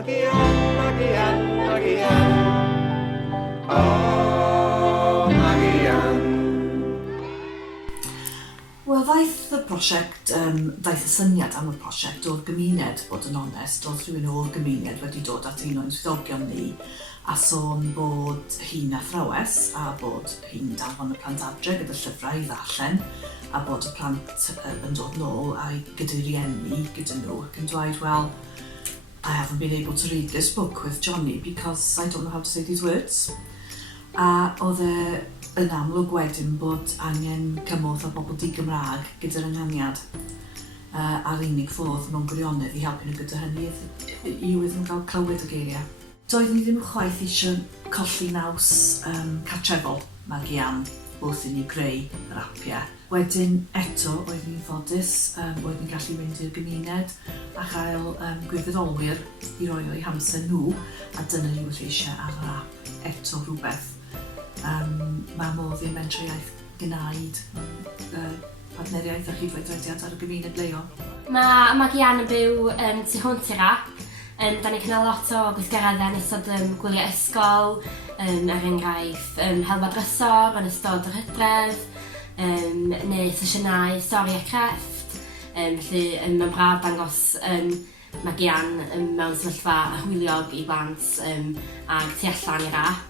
Magian. Oh, Magian. Wel, ddaeth y prosiect, ddaeth y syniad am y prosiect o'r gymuned, bod yn onest, oedd rhywun o'r gymuned wedi dod at un o'n swyddogion ni a sôn bod hi'n athrawes a bod hi'n danfon y plant adre gyda llyfrau i ddarllen a bod y plant yn dod nôl a'i gyda'i rieni gyda nhw ac yn dweud, well, I haven't been able to read this book with Johnny because I don't know how to say these words. A oedd e yn amlwg wedyn bod angen cymorth o bobl di-Gymraeg gyda'r ynganiad a'r unig ffordd mewn gwirionedd i helpu nhw gyda hynny i iddyn nhw gael clywed y geiriau. Doedd ni ddim chwaith eisiau colli naws cartrefol Magian wrth i ni greu yr apiau. Wedyn eto oedd ni'n ffodus, oedd ni'n gallu mynd i'r gymuned a chael gwirfoddolwyr i roi o'i hamser nhw a dyna ni wedi eisiau ar yr ap eto rhywbeth. Mae modd i'r mentre iaith gwneud partneriaeth a chydweithrediad ar y gymuned leol. Mae Magian yn byw tu hwnt i'r ap. Da ni'n cynnal lot o gweithgareddau yn ystod gwyliau ysgol, er enghraifft helfa drysor yn ystod yr hydref, neu sesiynau stori a crefft. Felly mae'n braf dangos Magian mewn sefyllfa arhwyliog i blant ag tu allan i'r ap.